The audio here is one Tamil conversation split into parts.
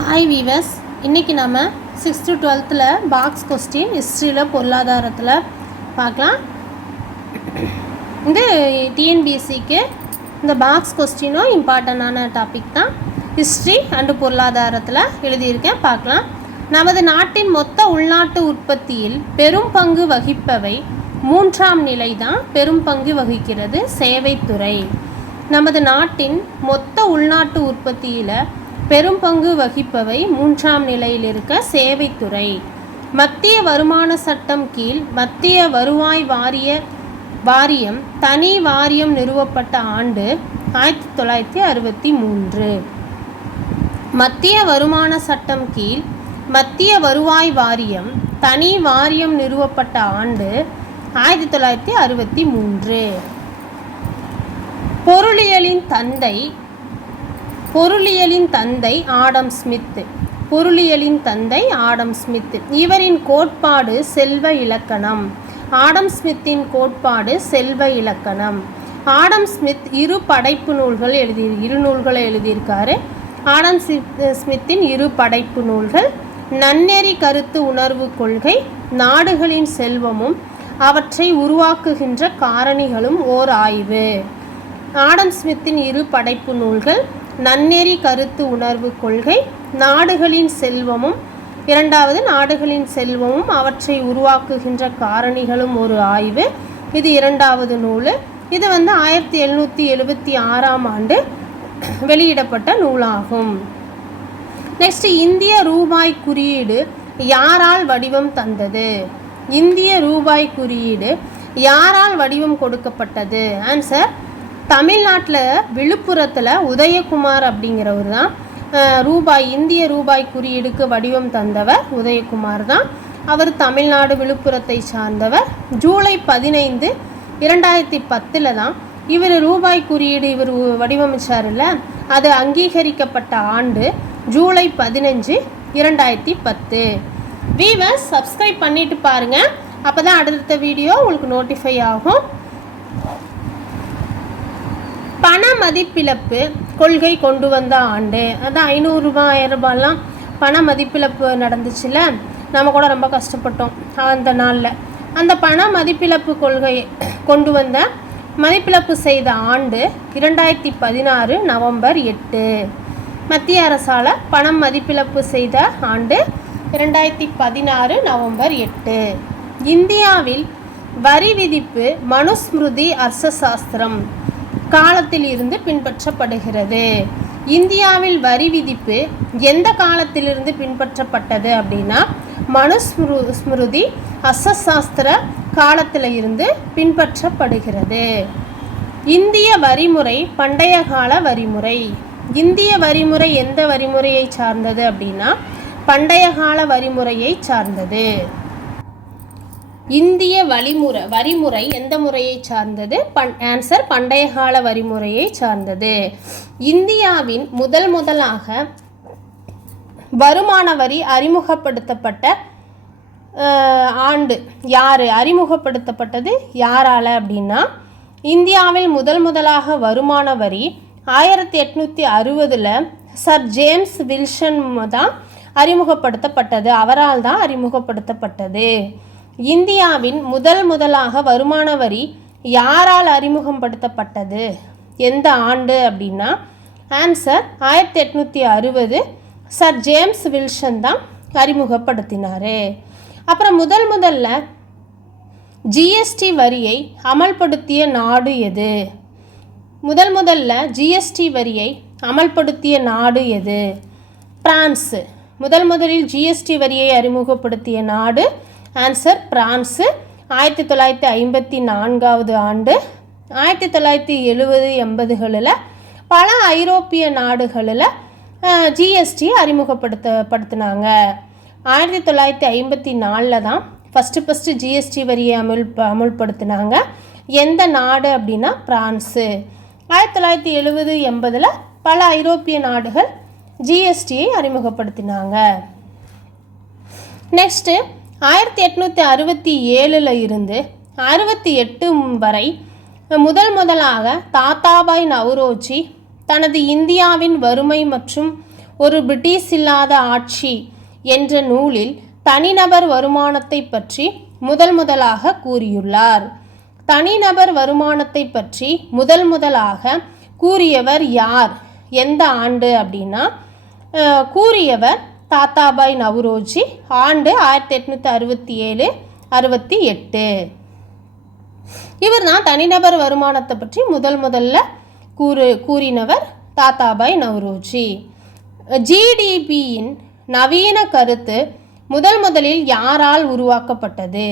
ஹாய் வீவர்ஸ், இன்றைக்கி நம்ம 6th to 12th box question ஹிஸ்ட்ரியில் பொருளாதாரத்தில் பார்க்கலாம். இந்த டிஎன்பிஎஸ்சிக்கு இந்த பாக்ஸ் கொஸ்டினும் இம்பார்ட்டண்டான டாபிக் தான். ஹிஸ்ட்ரி அண்டு பொருளாதாரத்தில் எழுதியிருக்கேன், பார்க்கலாம். நமது நாட்டின் மொத்த உள்நாட்டு உற்பத்தியில் பெரும் பங்கு வகிப்பவை மூன்றாம் நிலை தான் பெரும் பங்கு வகிக்கிறது சேவைத்துறை. நமது நாட்டின் மொத்த உள்நாட்டு உற்பத்தியில் பெரும் பங்கு வகிப்பவை மூன்றாம் நிலையில் இருக்க சேவைத்துறை. மத்திய வருமான சட்டம் கீழ் மத்திய வருவாய் வாரியம் தனி வாரியம் நிறுவப்பட்ட ஆண்டு 1963. மத்திய வருமான சட்டம் கீழ் மத்திய வருவாய் வாரியம் தனி வாரியம் நிறுவப்பட்ட ஆண்டு 1963. பொருளியலின் தந்தை ஆடம் ஸ்மித். இவரின் கோட்பாடு செல்வ இலக்கணம். ஆடம் ஸ்மித்தின் கோட்பாடு செல்வ இலக்கணம். ஆடம் ஸ்மித் இரு நூல்களை எழுதியிருக்காரு. ஆடம் ஸ்மித்தின் இரு படைப்பு நூல்கள் நன்னெறி கருத்து உணர்வு கொள்கை, நாடுகளின் செல்வமும் அவற்றை உருவாக்குகின்ற காரணிகளும் ஓர் ஆய்வு. ஆடம் ஸ்மித்தின் இரு படைப்பு நூல்கள் நன்னெறி கருத்து உணர்வு கொள்கை, நாடுகளின் செல்வமும், இரண்டாவது நாடுகளின் செல்வமும் அவற்றை உருவாக்குகின்ற காரணிகளும் ஒரு ஆய்வு. இது இரண்டாவது நூல். இது 1776ஆம் ஆண்டு வெளியிடப்பட்ட நூலாகும். நெக்ஸ்ட், இந்திய ரூபாய் குறியீடு யாரால் வடிவம் தந்தது? இந்திய ரூபாய் குறியீடு யாரால் வடிவம் கொடுக்கப்பட்டது? ஆன்சர், தமிழ்நாட்டில் விழுப்புரத்தில் உதயகுமார் அப்படிங்கிறவர் தான் இந்திய ரூபாய் குறியீடுக்கு வடிவம் தந்தவர். உதயகுமார் தான். அவர் தமிழ்நாடு விழுப்புரத்தை சார்ந்தவர். ஜூலை 15, 2010 தான் இவர் ரூபாய் குறியீடு வடிவமைச்சார்ல, அது அங்கீகரிக்கப்பட்ட ஆண்டு ஜூலை 15, 2010. வீவர்ஸ், சப்ஸ்கிரைப் பண்ணிட்டு பாருங்கள், அப்போ தான் அடுத்த வீடியோ உங்களுக்கு நோட்டிஃபை ஆகும். பண மதிப்பிழப்பு கொள்கை கொண்டு வந்த ஆண்டு, அதான் 500 ரூபாய் 1000 ரூபாயெலாம் பண மதிப்பிழப்பு நடந்துச்சுல, நம்ம கூட ரொம்ப கஷ்டப்பட்டோம் அந்த நாளில். அந்த பண மதிப்பிழப்பு கொள்கையை மதிப்பிழப்பு செய்த ஆண்டு 2016 நவம்பர் 8. மத்திய அரசால் பணம் மதிப்பிழப்பு செய்த ஆண்டு 2016 நவம்பர் 8. இந்தியாவில் வரி விதிப்பு மனுஸ்மிருதி அர்த்தசாஸ்திரம் காலத்தில் இருந்து பின்பற்றப்படுகிறது. இந்தியாவில் வரி விதிப்பு எந்த காலத்திலிருந்து பின்பற்றப்பட்டது அப்படின்னா மனுஸ்மிருதி அர்த்தசாஸ்திர காலத்தில் இருந்து பின்பற்றப்படுகிறது. இந்திய வரிமுறை பண்டைய கால வரிமுறை. இந்திய வரிமுறை எந்த வரிமுறையை சார்ந்தது அப்படின்னா பண்டைய கால வரிமுறையை சார்ந்தது. இந்திய வரிமுறை எந்த முறையை சார்ந்தது? ஆன்சர், பண்டைய கால வரிமுறையை சார்ந்தது. இந்தியாவின் முதலாக வருமான வரி அறிமுகப்படுத்தப்பட்ட ஆண்டு அறிமுகப்படுத்தப்பட்டது யாரால அப்படின்னா இந்தியாவில் முதலாக வருமான வரி 1860 சர் ஜேம்ஸ் வில்சன் தான் அறிமுகப்படுத்தப்பட்டது. அவரால் தான் அறிமுகப்படுத்தப்பட்டது. இந்தியாவின் முதலாக வருமான வரி யாரால் அறிமுகப்படுத்தப்பட்டது, எந்த ஆண்டு அப்படின்னா ஆன்சர் 1860 சர் ஜேம்ஸ் வில்சன் தான் அறிமுகப்படுத்தினார். அப்புறம் முதல்ல ஜிஎஸ்டி வரியை அமல்படுத்திய நாடு எது? முதல்ல ஜிஎஸ்டி வரியை அமல்படுத்திய நாடு எது? பிரான்ஸ். முதலில் ஜிஎஸ்டி வரியை அறிமுகப்படுத்திய நாடு ஆன்சர் பிரான்ஸு. 1954 ஆண்டு. 1970-80களில் பல ஐரோப்பிய நாடுகளில் ஜிஎஸ்டி அறிமுகப்படுத்தினாங்க. 1954 தான் ஃபஸ்ட்டு ஜிஎஸ்டி வரியை அமுல்படுத்தினாங்க. எந்த நாடு அப்படின்னா பிரான்ஸு. 1970-80ல் பல ஐரோப்பிய நாடுகள் ஜிஎஸ்டியை அறிமுகப்படுத்தினாங்க. நெக்ஸ்ட்டு 1867 இருந்து 68 வரை முதலாக தாத்தாபாய் நவ்ரோஜி தனது இந்தியாவின் வறுமை மற்றும் ஒரு பிரிட்டிஷ் இல்லாத ஆட்சி என்ற நூலில் தனிநபர் வருமானத்தை பற்றி முதலாக கூறியுள்ளார். தனிநபர் வருமானத்தை பற்றி முதலாக கூறியவர் யார், எந்த ஆண்டு அப்படின்னா கூறியவர் தாத்தாபாய் நவ்ரோஜி. ஆண்டு 1867-68. இவர் தான் தனிநபர் வருமானத்தை பற்றி முதல்ல கூறினவர் தாத்தாபாய் நவ்ரோஜி. ஜிடிபியின் நவீன கருத்து முதலில் யாரால் உருவாக்கப்பட்டது?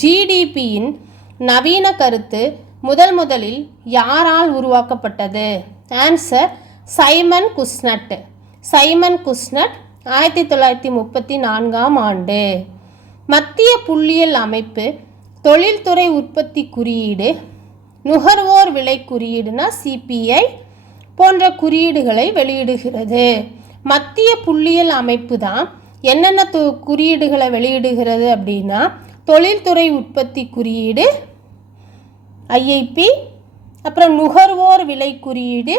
ஜிடிபியின் நவீன கருத்து முதலில் யாரால் உருவாக்கப்பட்டது? Answer Simon Kuznets. 1934 ஆண்டு. மத்திய புள்ளியியல் அமைப்பு தொழில்துறை உற்பத்தி குறியீடு, நுகர்வோர் விலை குறியீடுனா சிபிஐ போன்ற குறியீடுகளை வெளியிடுகிறது. மத்திய புள்ளியியல் அமைப்பு தான் என்னென்ன குறியீடுகளை வெளியிடுகிறது அப்படின்னா தொழில்துறை உற்பத்தி குறியீடு ஐஐபி, அப்புறம் நுகர்வோர் விலை குறியீடு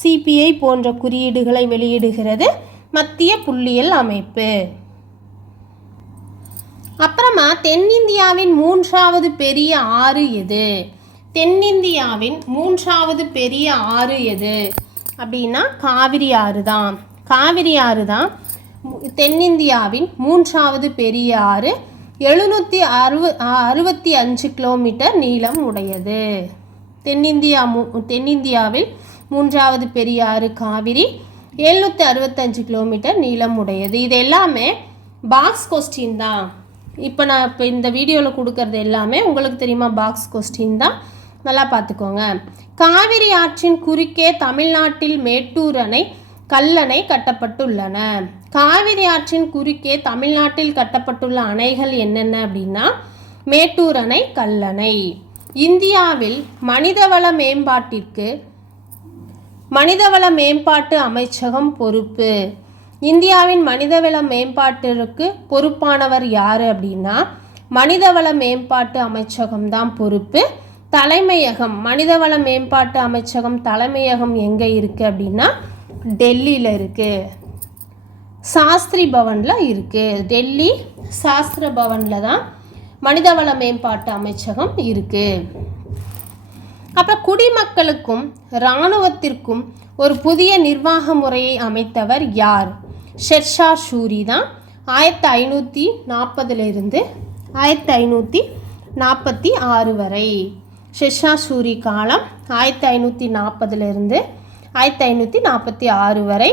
சிபிஐ போன்ற குறியீடுகளை வெளியிடுகிறது மத்திய புள்ளியியல் அமைப்பு. அப்புறமா தென்னிந்தியாவின் 3வது பெரிய ஆறு எது? தென்னிந்தியாவின் 3வது பெரிய ஆறு எது அப்படின்னா காவிரி ஆறு தான். காவிரி ஆறு தான் தென்னிந்தியாவின் 3வது பெரிய ஆறு. 765 கிலோமீட்டர் நீளம் உடையது. தென்னிந்தியாவில் 3வது பெரிய ஆறு காவிரி, 765 கிலோமீட்டர் நீளம் உடையது. இது எல்லாமே பாக்ஸ் கொஸ்டின் தான். இப்போ இந்த வீடியோவில் கொடுக்கறது எல்லாமே உங்களுக்கு தெரியுமா பாக்ஸ் கொஸ்டின் தான், நல்லா பார்த்துக்கோங்க. காவிரி ஆற்றின் குறுக்கே தமிழ்நாட்டில் மேட்டூர் அணை, கல்லணை கட்டப்பட்டுள்ளன. காவிரி ஆற்றின் குறுக்கே தமிழ்நாட்டில் கட்டப்பட்டுள்ள அணைகள் என்னென்ன அப்படின்னா மேட்டூர் அணை, கல்லணை. இந்தியாவில் மனிதவள மேம்பாட்டு அமைச்சகம் பொறுப்பு. இந்தியாவின் மனிதவள மேம்பாட்டிற்கு பொறுப்பானவர் யார் அப்படின்னா மனிதவள மேம்பாட்டு அமைச்சகம் தான் பொறுப்பு. தலைமையகம், மனிதவள மேம்பாட்டு அமைச்சகம் தலைமையகம் எங்கே இருக்குது அப்படின்னா டெல்லியில் இருக்குது, சாஸ்திரி பவனில் இருக்குது. டெல்லி சாஸ்திர பவனில் தான் மனிதவள மேம்பாட்டு அமைச்சகம் இருக்குது. அப்புறம் குடிமக்களுக்கும் இராணுவத்திற்கும் ஒரு புதிய நிர்வாக முறையை அமைத்தவர் யார்? ஷெர்ஷா சூரி தான். 1540 1546 வரை ஷெர்ஷா சூரி காலம் 1540 1546 வரை.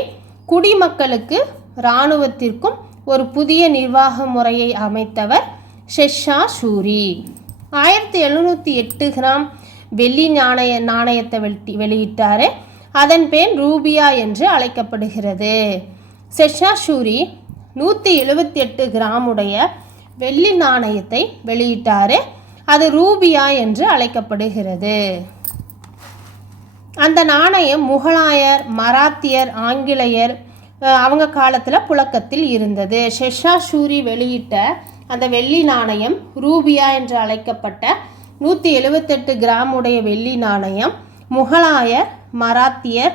குடிமக்களுக்கு இராணுவத்திற்கும் ஒரு புதிய நிர்வாக முறையை அமைத்தவர் ஷெர்ஷா சூரி. 1708 கிராம் வெள்ளி நாணயத்தை வெளியிட்டார். அதன் பேர் ரூபியா என்று அழைக்கப்படுகிறது. ஷெர்ஷா சூரி 178 கிராம் உடைய வெள்ளி நாணயத்தை வெளியிட்டார். அது ரூபியா என்று அழைக்கப்படுகிறது. அந்த நாணயம் முகலாயர், மராத்தியர், ஆங்கிலேயர் அவங்க காலத்தில் புழக்கத்தில் இருந்தது. ஷெர்ஷா சூரி வெளியிட்ட அந்த வெள்ளி நாணயம் ரூபியா என்று அழைக்கப்பட்ட 178 கிராம் உடைய வெள்ளி நாணயம் முகலாயர், மராத்தியர்,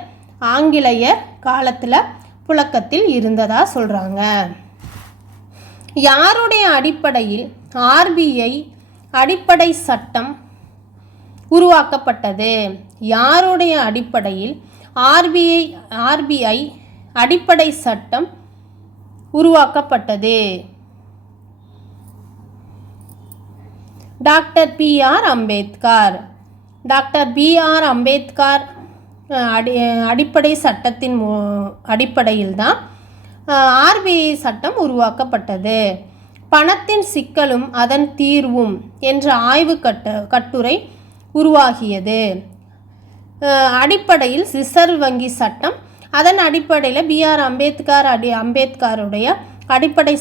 ஆங்கிலேயர் காலத்தில் புழக்கத்தில் இருந்ததா சொல்கிறாங்க. யாருடைய அடிப்படையில் ஆர்பிஐ அடிப்படை சட்டம் உருவாக்கப்பட்டது? யாருடைய அடிப்படையில் ஆர்பிஐ அடிப்படை சட்டம் உருவாக்கப்பட்டது? Doctor BR Ambedkar. Doctor BR Ambedkar அடிப்படை சட்டத்தின் அடிப்படையில் தான் ஆர்பிஐ சட்டம் உருவாக்கப்பட்டது. பணத்தின் சிக்கலும் அதன் தீர்வும் என்ற ஆய்வு கட்டுரை உருவாகியது. அடிப்படையில் ரிசர்வ் வங்கி சட்டம், அதன் அடிப்படையில் பிஆர் அம்பேத்கருடைய அடிப்படை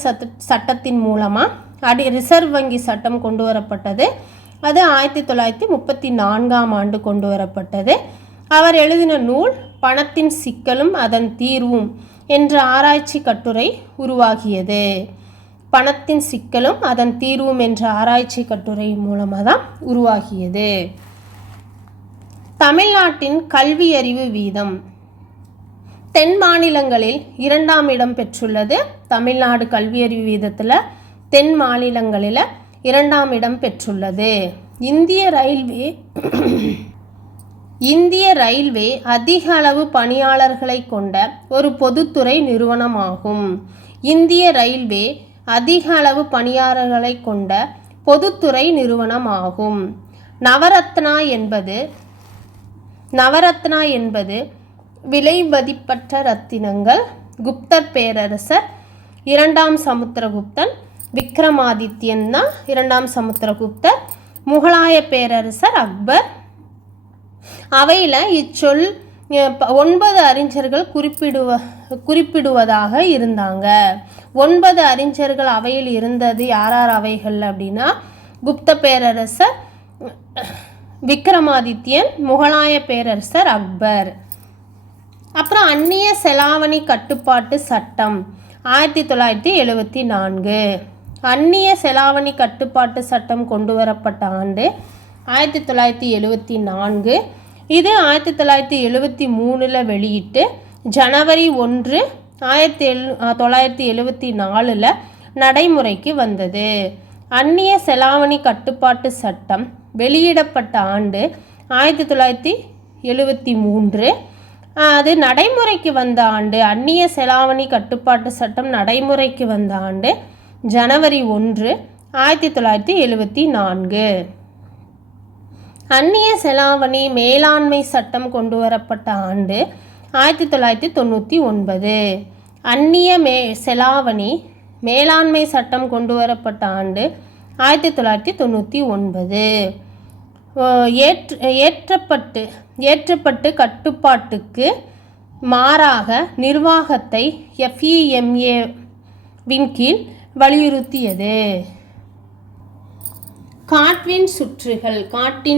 சட்டத்தின் மூலமாக ரிசர்வ் வங்கி சட்டம் கொண்டு வரப்பட்டது. அது 1934 ஆண்டு கொண்டு வரப்பட்டது. அவர் எழுதின நூல் பணத்தின் சிக்கலும் அதன் தீர்வும் என்ற ஆராய்ச்சி கட்டுரை உருவாகியது. பணத்தின் சிக்கலும் அதன் தீர்வும் என்ற ஆராய்ச்சி கட்டுரை மூலமாக தான் உருவாகியது. தமிழ்நாட்டின் கல்வி அறிவு வீதம். தென் மாநிலங்களில் 2ஆம் இடம் பெற்றுள்ளது. தமிழ்நாடு கல்வியறிவு வீதத்தில் தென் மாநிலங்களில் 2ஆம் இடம் பெற்றுள்ளது. இந்திய ரயில்வே அதிக அளவு பணியாளர்களை கொண்ட ஒரு பொதுத்துறை நிறுவனமாகும். இந்திய ரயில்வே அதிக அளவு பணியாளர்களை கொண்ட பொதுத்துறை நிறுவனமாகும். நவரத்னா என்பது விலை மதிப்பற்ற ரத்தினங்கள். குப்தர் பேரரசர் 2ஆம் சமுத்திரகுப்தன், விக்ரமாதித்யன் தான் 2ஆம் சமுத்திரகுப்தர், முகலாய பேரரசர் அக்பர். அவையில் இச்சொல் 9 அறிஞர்கள் குறிப்பிடுவதாக இருந்தாங்க. 9 அறிஞர்கள் அவையில் இருந்தது. யார் அவைகள் அப்படின்னா குப்த பேரரசர், விக்ரமாதித்யன், முகலாய பேரரசர் அக்பர். அப்புறம் அந்நிய செலாவணி கட்டுப்பாட்டு சட்டம் 1974. அந்நிய செலாவணி கட்டுப்பாட்டு சட்டம் கொண்டு வரப்பட்ட ஆண்டு 1974. இது 1973 வெளியிட்டு ஜனவரி 1, 1974 நடைமுறைக்கு வந்தது. அந்நிய செலாவணி கட்டுப்பாட்டு சட்டம் வெளியிடப்பட்ட ஆண்டு 1973. அது நடைமுறைக்கு வந்த ஆண்டு, அந்நிய செலாவணி கட்டுப்பாட்டு சட்டம் நடைமுறைக்கு வந்த ஆண்டு ஜனவரி 1, 1974. அந்நிய செலாவணி மேலாண்மை சட்டம் கொண்டு வரப்பட்ட ஆண்டு 1999. அந்நிய செலாவணி மேலாண்மை சட்டம் கொண்டு வரப்பட்ட ஆண்டு 1999. ஏற்றப்பட்டு கட்டுப்பாட்டுக்கு மாறாக நிர்வாகத்தை FEMAவின் கீழ் வலியுறுத்தியது. காற்றின்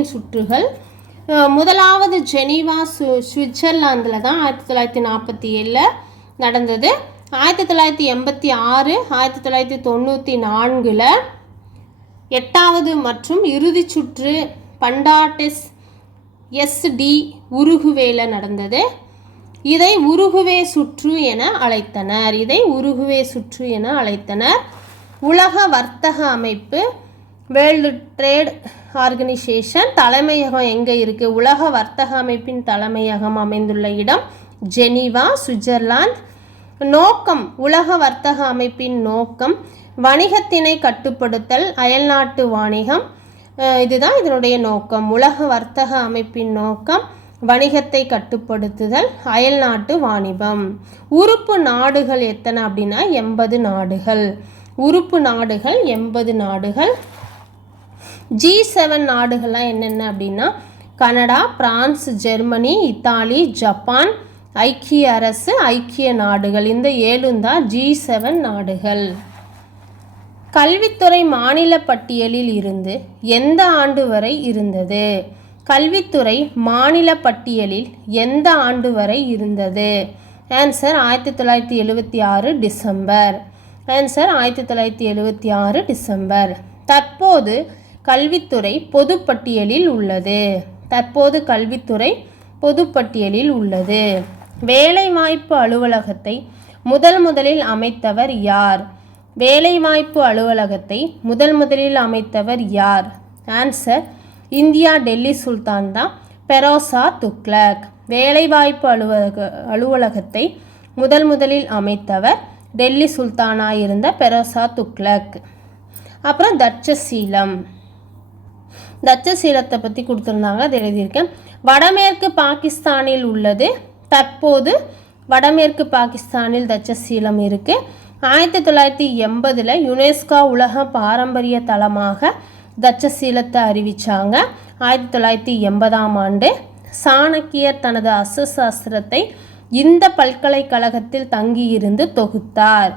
சுற்றுகள் முதலாவது ஜெனீவா சுவிட்சர்லாந்தில் தான் 1947 நடந்தது. 1986, 1994 8வது மற்றும் இறுதி சுற்று பண்டாட்டெஸ் SD உருகுவேல நடந்தது. இதை உருகுவே சுற்று என அழைத்தனர். உலக வர்த்தக அமைப்பு வேர்ல்டு ட்ரேட் ஆர்கனைசேஷன் தலைமையகம் எங்கே இருக்குது? உலக வர்த்தக அமைப்பின் தலைமையகம் அமைந்துள்ள இடம் ஜெனீவா, சுவிட்சர்லாந்து. நோக்கம், உலக வர்த்தக அமைப்பின் நோக்கம் வணிகத்தினை கட்டுப்படுத்தல், அயல்நாட்டு வாணிகம். இதுதான் இதனுடைய நோக்கம். உலக வர்த்தக அமைப்பின் நோக்கம் வணிகத்தை கட்டுப்படுத்துதல், அயல்நாட்டு வாணிபம். உறுப்பு நாடுகள் எத்தனை அப்படின்னா 80 நாடுகள். உறுப்பு நாடுகள் 80 நாடுகள். G7 நாடுகள்லாம் என்னென்ன அப்படின்னா Canada, France, Germany, Italy, Japan, ஐக்கிய அரசு, ஐக்கிய நாடுகள். இந்த 7 தான் G7 நாடுகள். கல்வித்துறை மாநில பட்டியலில் இருந்து எந்த ஆண்டு வரை இருந்தது? கல்வித்துறை மாநில பட்டியலில் எந்த ஆண்டு வரை இருந்தது? Answer 1976 December. Answer 1976 December. தற்போது கல்வித்துறை பொதுப்பட்டியலில் உள்ளது. வேலைவாய்ப்பு அலுவலகத்தை முதலில் அமைத்தவர் யார்? வேலைவாய்ப்பு அலுவலகத்தை முதலில் அமைத்தவர் யார்? ஆன்சர் இந்தியா டெல்லி சுல்தான் தான், பெரோசா துக்ளக். வேலைவாய்ப்பு அலுவலகத்தை முதலில் அமைத்தவர் டெல்லி சுல்தானாக இருந்த பெரோசா துக்ளக். அப்புறம் தட்சசீலத்தை பற்றி கொடுத்துருந்தாங்க, அது எழுதியிருக்கேன். வடமேற்கு பாகிஸ்தானில் உள்ளது. தற்போது வடமேற்கு பாகிஸ்தானில் தட்சசீலம் இருக்குது. 1980 யுனெஸ்கோ உலக பாரம்பரிய தலமாக தட்சசீலத்தை அறிவித்தாங்க. 1980ஆம் ஆண்டு சாணக்கியர் தனது அர்த்தசாஸ்திரத்தை இந்த பல்கலைக்கழகத்தில் தங்கியிருந்து தொகுத்தார்.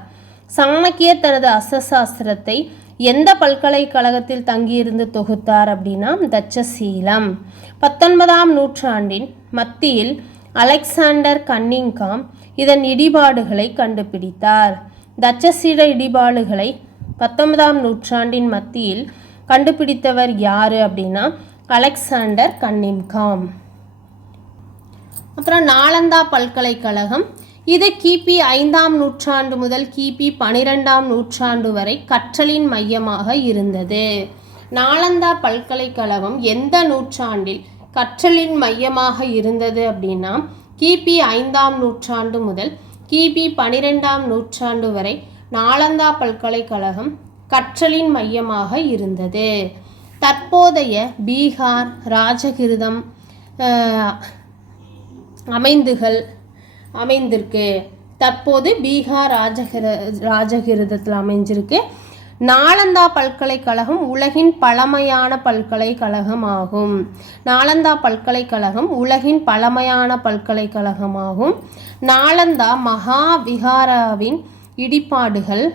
சாணக்கியர் தனது அர்த்தசாஸ்திரத்தை எந்த பல்கலைக்கழகத்தில் தங்கியிருந்து தொகுத்தார் அப்படின்னா தட்சசீலம். 19ஆம் நூற்றாண்டின் மத்தியில் அலெக்சாண்டர் கன்னிங்காம் இதன் இடிபாடுகளை கண்டுபிடித்தார். தட்சசீல இடிபாடுகளை 19ஆம் நூற்றாண்டின் மத்தியில் கண்டுபிடித்தவர் யார் அப்படின்னா அலெக்சாண்டர் கன்னிங்காம். அப்புறம் நாலந்தா பல்கலைக்கழகம் இது கிபி 5ஆம் நூற்றாண்டு முதல் கிபி 12ஆம் நூற்றாண்டு வரை கற்றலின் மையமாக இருந்தது. நாலந்தா பல்கலைக்கழகம் எந்த நூற்றாண்டில் கற்றலின் மையமாக இருந்தது அப்படின்னா கிபி 5ஆம் நூற்றாண்டு முதல் கிபி 12ஆம் நூற்றாண்டு வரை நாலந்தா பல்கலைக்கழகம் கற்றலின் மையமாக இருந்தது. தற்போதைய பீகார் ராஜகிருதம் அமைந்திருக்கு. தற்போது பீகார் ராஜகிருதத்தில் அமைஞ்சிருக்கு. நாலந்தா பல்கலைக்கழகம் உலகின் பழமையான பல்கலைக்கழகம் ஆகும். நாலந்தா பல்கலைக்கழகம் உலகின் பழமையான பல்கலைக்கழகமாகும். நாலந்தா மகா விஹாராவின் இடிபாடுகள்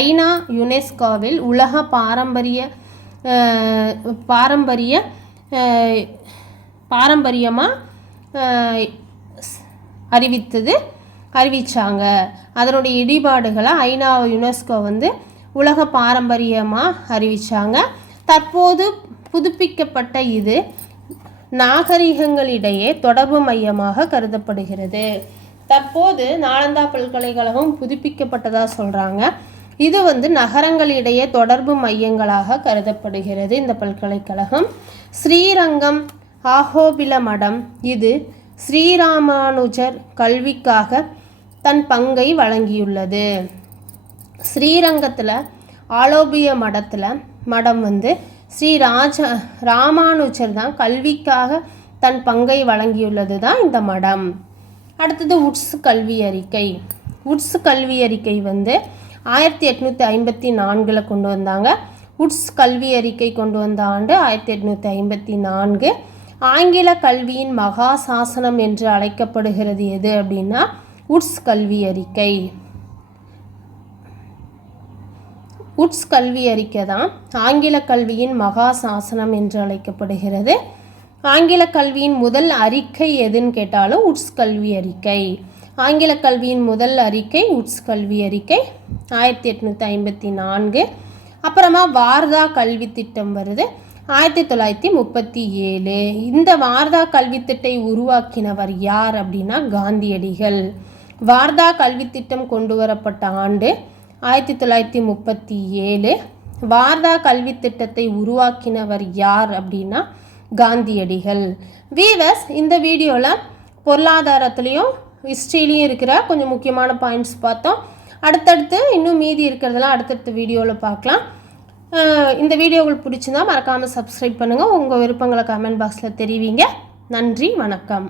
ஐநா யுனெஸ்கோவில் உலக பாரம்பரியமாக அறிவிச்சாங்க. அதனுடைய இடிபாடுகளை ஐநா யுனெஸ்கோ உலக பாரம்பரியமாக அறிவிச்சாங்க. தற்போது புதுப்பிக்கப்பட்ட இது நாகரிகங்களிடையே தொடர்பு மையமாக கருதப்படுகிறது. தற்போது நாலந்தா பல்கலைக்கழகம் புதுப்பிக்கப்பட்டதாக சொல்கிறாங்க. இது நகரங்களிடையே தொடர்பு மையங்களாக கருதப்படுகிறது. இந்த பல்கலைக்கழகம் ஸ்ரீரங்கம் ஆஹோபில மடம் இது ஸ்ரீராமானுஜர் கல்விக்காக தன் பங்கை வழங்கியுள்ளது. ஸ்ரீரங்கத்தில் ஆலோபிய மடம் ராமானுஜர் தான் கல்விக்காக தன் பங்கை வழங்கியுள்ளது தான் இந்த மடம். அடுத்தது உட்ஸ் கல்வி அறிக்கை. உட்ஸ் கல்வி அறிக்கை 1854 கொண்டு வந்தாங்க. உட்ஸ் கல்வி அறிக்கை கொண்டு வந்த ஆண்டு 1854. ஆங்கில கல்வியின் மகா சாசனம் என்று அழைக்கப்படுகிறது எது அப்படின்னா உட்ஸ் கல்வி அறிக்கை. உட்ஸ் கல்வி அறிக்கை தான் ஆங்கில கல்வியின் மகா சாசனம் என்று அழைக்கப்படுகிறது. ஆங்கில கல்வியின் முதல் அறிக்கை எதுன்னு கேட்டாலும் உட்ஸ் கல்வி அறிக்கை. ஆங்கில கல்வியின் முதல் அறிக்கை உட்ஸ் கல்வி அறிக்கை 1854. அப்புறமா வார்தா கல்வி திட்டம் வருது 1937. இந்த வார்தா கல்வி திட்டத்தை உருவாக்கினவர் யார் அப்படின்னா காந்தியடிகள். வார்தா கல்வி திட்டம் கொண்டு வரப்பட்ட ஆண்டு 1937. வார்தா கல்வி திட்டத்தை உருவாக்கினவர் யார் அப்படின்னா காந்தியடிகள். வீவர்ஸ், இந்த வீடியோவில் பொருளாதாரத்துலேயும் ஹிஸ்ட்ரியிலையும் இருக்கிற கொஞ்சம் முக்கியமான பாயிண்ட்ஸ் பார்த்தோம். அடுத்தடுத்து இன்னும் மீதி இருக்கிறதெல்லாம் அடுத்தடுத்த வீடியோவில் பார்க்கலாம். இந்த வீடியோ உங்களுக்கு பிடிச்சிருந்தா மறக்காமல் சப்ஸ்கிரைப் பண்ணுங்கள். உங்கள் விருப்பங்களை கமெண்ட் பாக்ஸில் தெரிவிங்க. நன்றி, வணக்கம்.